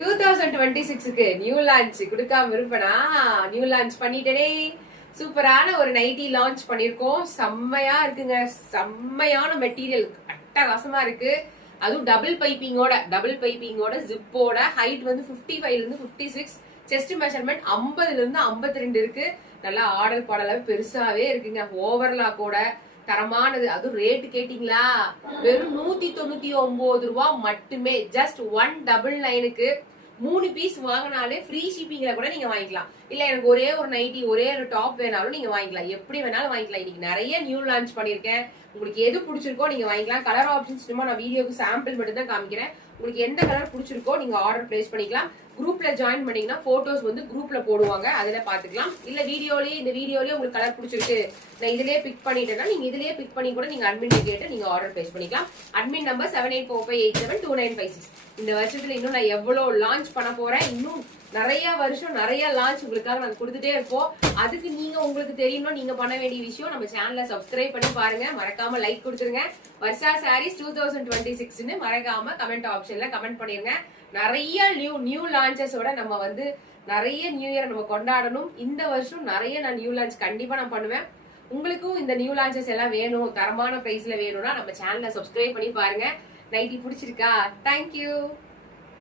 2026க்கு new launch கொடுக்காம இருப்பனா new launch பண்ணிட்டேனே. சூப்பரான ஒரு நைட்டி லான்ச் பண்ணிருக்கோம். செம்மையா இருக்குங்க. செம்மையான மெட்டீரியல், அட்டகாசமா இருக்கு. அதுவும் டபுள் பைப்பிங்கோட ஜிப்போட. ஹைட் வந்து 55 இருந்து 56, செஸ்ட் மெஷர்மெண்ட் 50ல இருந்து 52 இருக்கு. நல்லா ஆர்டர் பாடல பெருசாவே இருக்குங்க. ஓவர்லாக்கோட தரமானது. அதுவும் ரேட்டு கேட்டீங்களா, வெறும் 199 ரூபா மட்டுமே. ஜஸ்ட் 199க்கு 3 பீஸ் வாங்கினாலே ஃப்ரீ ஷிப்பிங்ல கூட நீங்க வாங்கிக்கலாம். இல்ல எனக்கு ஒரே ஒரு நைட்டி ஒரே ஒரு டாப் வேணாலும் நீங்க வாங்கிக்கலாம். எப்படி வேணாலும் வாங்கிக்கலாம். இன்னைக்கு நிறைய நியூ லான்ச் பண்ணிருக்கேன். உங்களுக்கு எது பிடிச்சிருக்கோ நீங்க வாங்கிக்கலாம். கலர் ஆப்ஷன்ஸ் சும்மா நான் வீடியோக்கு சாம்பிள் மட்டும் தான் காமிக்கிறேன். உங்களுக்கு எந்த கலர் பிடிச்சிருக்கோ நீங்க ஆர்டர் பிளேஸ் பண்ணிக்கலாம். குரூப்ல ஜாயின் பண்ணீங்கன்னா போட்டோஸ் வந்து குரூப்ல போடுவாங்க, அதுல பாத்துக்கலாம். இல்ல இந்த வீடியோலயே உங்களுக்கு கலர் பிடிச்சிருக்கு, நான் இதுலயே பிக் பண்ணிட்டேன்னா நீங்க இதுலயே பிக் பண்ணி கூட நீங்க அட்மின் கேட்டு நீங்க ஆர்டர் பிளேஸ் பண்ணிக்கலாம். Admin number 7845872956. இந்த வருஷத்துல இன்னும் நான் எவ்வளவு லான்ச் பண்ண போறேன். இன்னும் நிறைய வருஷம் நிறைய லான்ச் உங்களுக்காக நாங்க கொடுத்துட்டே இருப்போம். அதுக்கு நீங்க உங்களுக்கு தெரியணும், நீங்க பண்ண வேண்டிய விஷயம் நம்ம சேனலை சப்ஸ்கிரைப் பண்ணி பாருங்க. மறக்காம லைக் கொடுத்துருங்க. வர்ஷா சாரீஸ் 2026ன்னு மறக்காம கமெண்ட் ஆப்ஷன்ல கமெண்ட் பண்ணிருங்க. நிறைய நியூ லான்ச்சஸோட நம்ம வந்து நிறைய நியூ இயர் நம்ம கொண்டாடணும். இந்த வருஷம் நிறைய நான் நியூ லான்ச் கண்டிப்பா நான் பண்ணுவேன். உங்களுக்கும் இந்த நியூ லான்ச்சஸ் எல்லாம் வேணும், தரமான பிரைஸ்ல வேணும்னா நம்ம சேனலை சப்ஸ்கிரைப் பண்ணி பாருங்க. நைட்டி பிடிச்சிருக்கா? தேங்க்யூ.